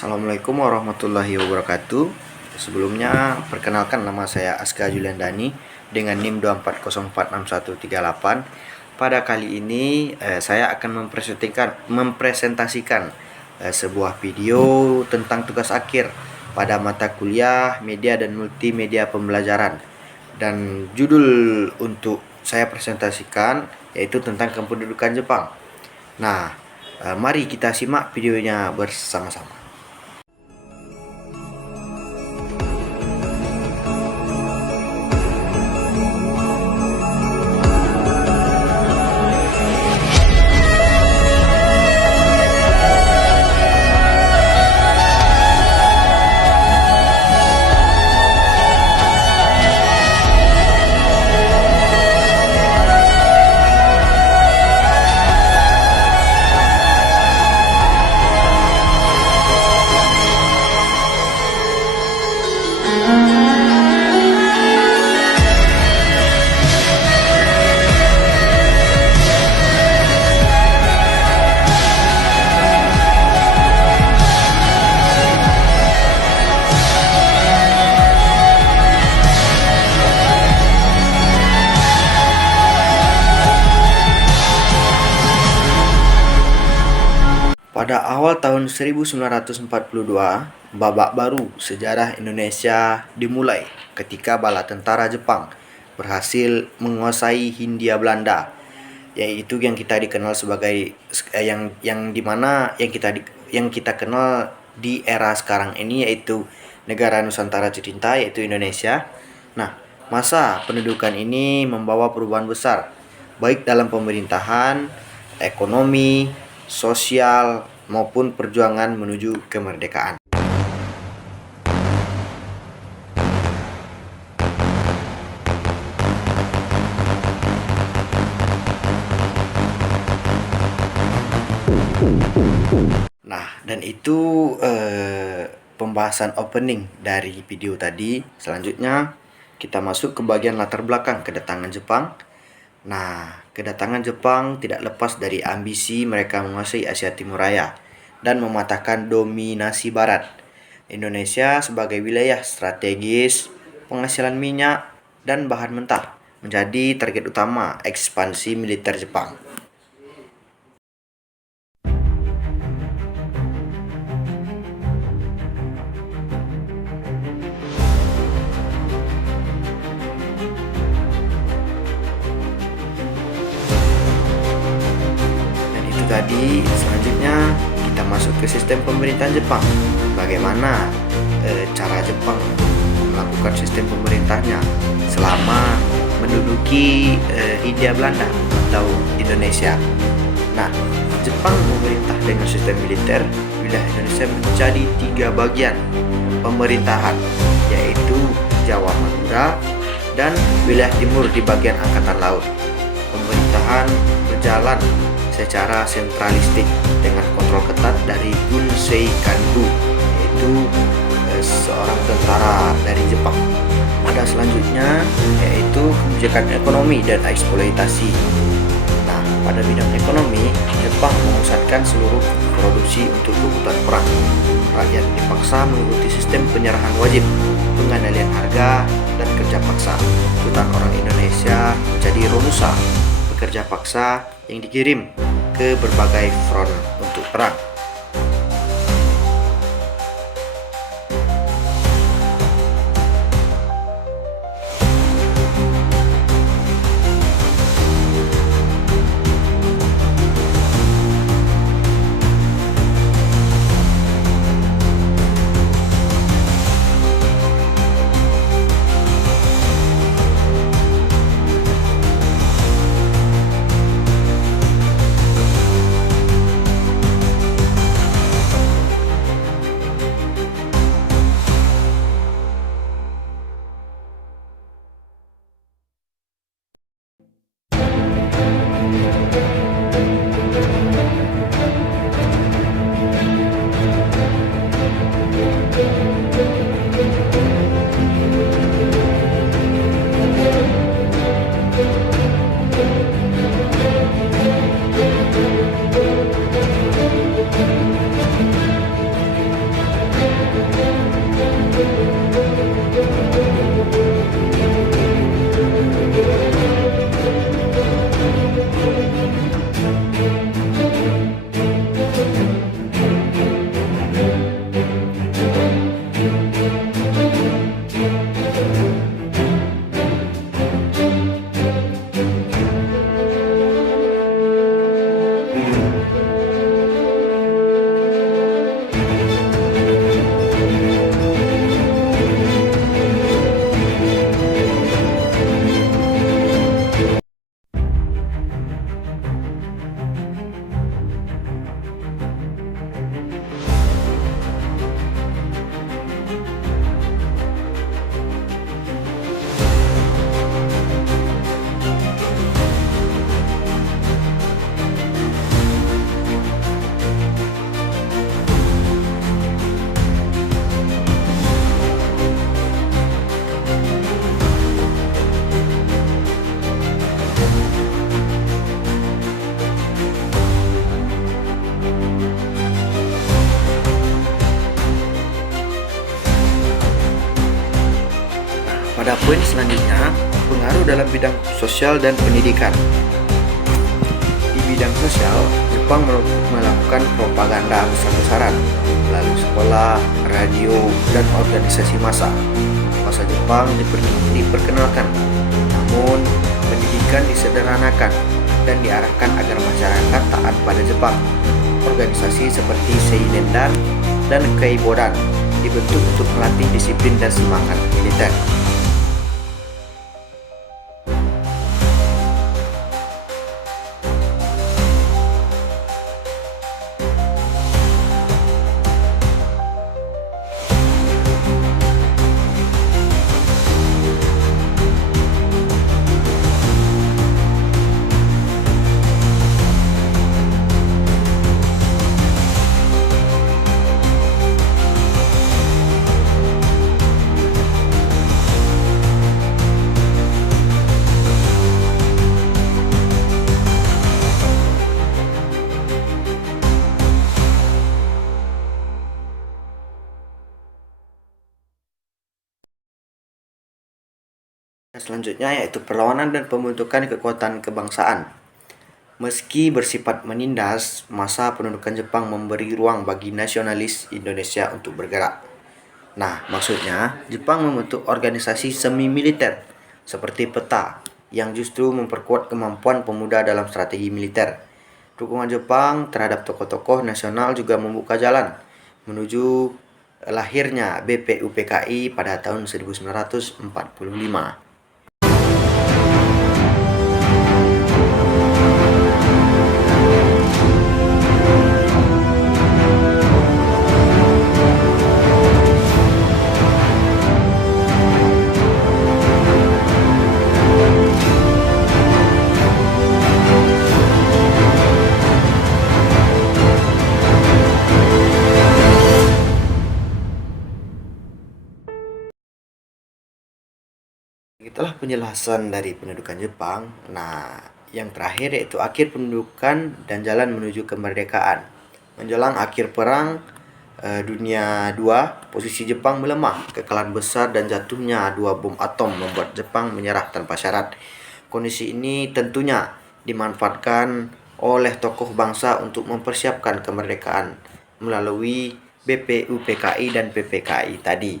Assalamualaikum warahmatullahi wabarakatuh. Sebelumnya, perkenalkan nama saya Aska Juliandani dengan NIM 240461138. Pada kali ini saya akan mempresentasikan sebuah video tentang tugas akhir pada mata kuliah Media dan Multimedia Pembelajaran. Dan judul untuk saya presentasikan yaitu tentang kependudukan Jepang. Nah, mari kita simak videonya bersama-sama. Pada awal tahun 1942, babak baru sejarah Indonesia dimulai ketika bala tentara Jepang berhasil menguasai Hindia Belanda, yaitu yang kita dikenal sebagai yang kita kenal di era sekarang ini, yaitu negara Nusantara tercinta, yaitu Indonesia. Nah, masa pendudukan ini membawa perubahan besar baik dalam pemerintahan, ekonomi, sosial, maupun perjuangan menuju kemerdekaan. Nah, dan itu pembahasan opening dari video tadi. Selanjutnya kita masuk ke bagian latar belakang kedatangan Jepang. Nah, kedatangan Jepang tidak lepas dari ambisi mereka menguasai Asia Timur Raya dan mematahkan dominasi Barat. Indonesia sebagai wilayah strategis, penghasilan minyak dan bahan mentah menjadi target utama ekspansi militer Jepang. Tadi selanjutnya kita masuk ke sistem pemerintahan Jepang. Bagaimana cara Jepang melakukan sistem pemerintahnya selama menduduki Hindia Belanda atau Indonesia. Nah, Jepang memerintah dengan sistem militer. Wilayah Indonesia menjadi 3 bagian pemerintahan, yaitu Jawa, Madura, dan wilayah timur di bagian Angkatan Laut. Pemerintahan berjalan secara sentralistik dengan kontrol ketat dari Gunsei Kanbu, yaitu seorang tentara dari Jepang. Ada selanjutnya yaitu kebijakan ekonomi dan eksploitasi. Nah, pada bidang ekonomi, Jepang memusatkan seluruh produksi untuk kebutuhan perang. Rakyat dipaksa mengikuti sistem penyerahan wajib, pengendalian harga, dan kerja paksa. Jutaan orang Indonesia menjadi romusa, pekerja paksa yang dikirim ke berbagai front untuk perang. Pada poin selanjutnya, pengaruh dalam bidang sosial dan pendidikan. Di bidang sosial, Jepang melakukan propaganda besar-besaran melalui sekolah, radio, dan organisasi massa. Bahasa Jepang diperkenalkan, namun pendidikan disederhanakan dan diarahkan agar masyarakat taat pada Jepang. Organisasi seperti Seinendan dan Keibodan dibentuk untuk melatih disiplin dan semangat militer. Selanjutnya yaitu perlawanan dan pembentukan kekuatan kebangsaan. Meski bersifat menindas, masa pendudukan Jepang memberi ruang bagi nasionalis Indonesia untuk bergerak. Nah, maksudnya Jepang membentuk organisasi semi-militer seperti PETA yang justru memperkuat kemampuan pemuda dalam strategi militer. Dukungan Jepang terhadap tokoh-tokoh nasional juga membuka jalan menuju lahirnya BPUPKI pada tahun 1945. Itulah penjelasan dari pendudukan Jepang. Nah, yang terakhir yaitu akhir pendudukan dan jalan menuju kemerdekaan. Menjelang akhir perang Dunia II, posisi Jepang melemah. Kekalahan besar dan jatuhnya 2 bom atom membuat Jepang menyerah tanpa syarat. Kondisi ini tentunya dimanfaatkan oleh tokoh bangsa untuk mempersiapkan kemerdekaan melalui BPUPKI dan PPKI tadi.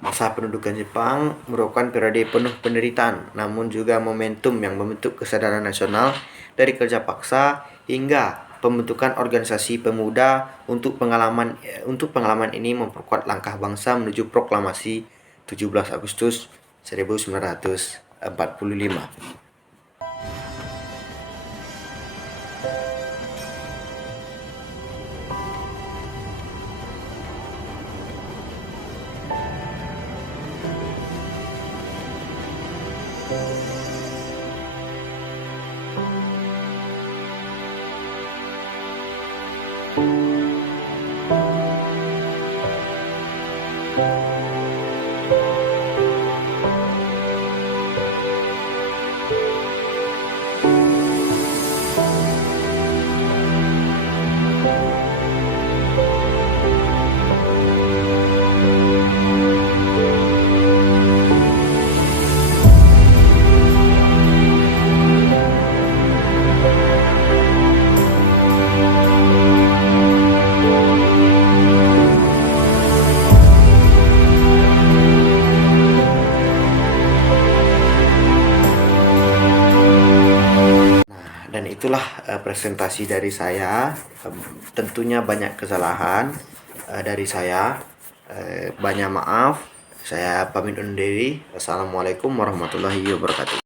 Masa pendudukan Jepang merupakan periode penuh penderitaan, namun juga momentum yang membentuk kesadaran nasional dari kerja paksa hingga pembentukan organisasi pemuda. Untuk pengalaman ini memperkuat langkah bangsa menuju proklamasi 17 Agustus 1945. Dan itulah presentasi dari saya. Tentunya banyak kesalahan dari saya. Banyak maaf. Saya pamit undur diri. Assalamualaikum warahmatullahi wabarakatuh.